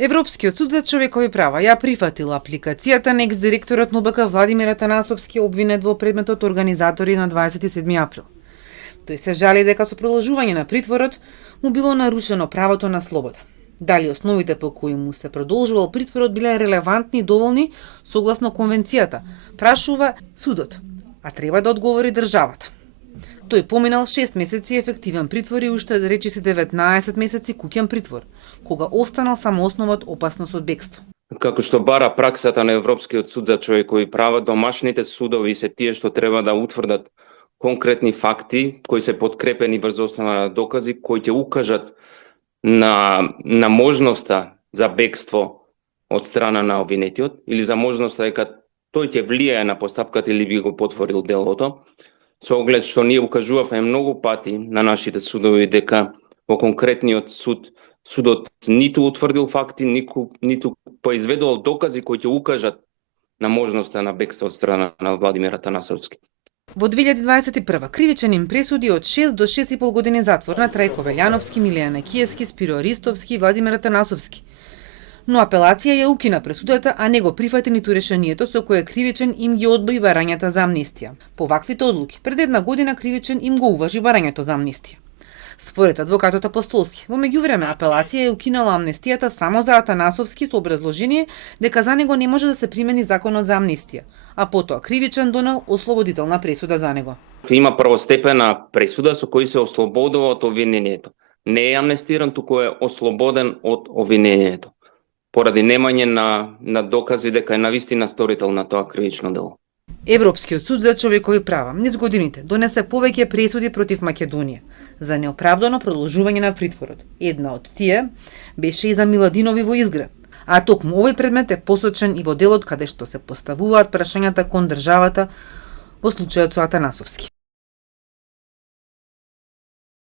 Европскиот суд за човекови права ја прифатил апликацијата на екс-директорот на ОБК Владимир Атанасовски, обвинет во предметот организатори на 27 април. Тој се жали дека со продолжување на притворот му било нарушено правото на слобода. Дали основите по кои му се продолжувал притворот биле релевантни и доволни согласно конвенцијата, прашува судот, а треба да одговори државата. Тој поминал 6 месеци ефективен притвор и уште речиси 19 месеци куќен притвор, кога останал само основот опасност од бегство. Како што бара праксата на Европскиот суд за човекови права, домашните судови се тие што треба да утврдат конкретни факти кои се подкрепени врз основа на докази кои ќе укажат на можноста за бегство од страна на обвинетиот или за можноста дека тој ќе влијае на постапката или би го потворил делото. Со оглед што ние укажувавме многу пати на нашите судови дека во конкретниот судот ниту утврдил факти, ниту произведувал докази кои ќе укажат на можноста на бегство од страна на Владимир Атанасовски. Во 2021 кривичен им пресуди од 6 до 6,5 години затвор на Трајко Велјановски, Милијана Киевски, Спиро Ристовски и Владимир Атанасовски. Но апелација ја укина пресудата, а не го прифати ниту решението со кое кривичен им ги одбои барањата за амнестија. По ваквите одлуки, пред една година кривичен им го уважи барањето за амнестија. Според адвокатот Апостолски, во меѓувреме апелација ја укинала амнестијата само за Атанасовски со образложение дека за него не може да се примени законот за амнестија, а потоа кривичен донел ослободителна пресуда за него. Има првостепена пресуда со кој се ослободува од обвинението. Не е амнестиран, туку е ослободен од обвинението, поради немање на докази дека е навистина сторител на тоа кривично дело. Европскиот суд за човекови права низ годините донесе повеќе пресуди против Македонија за неоправдано продолжување на притворот. Една од тие беше и за Миладинови во Изгреб, а токму овој предмет е посочен и во делот каде што се поставуваат прашањата кон државата во случајот со Атанасовски.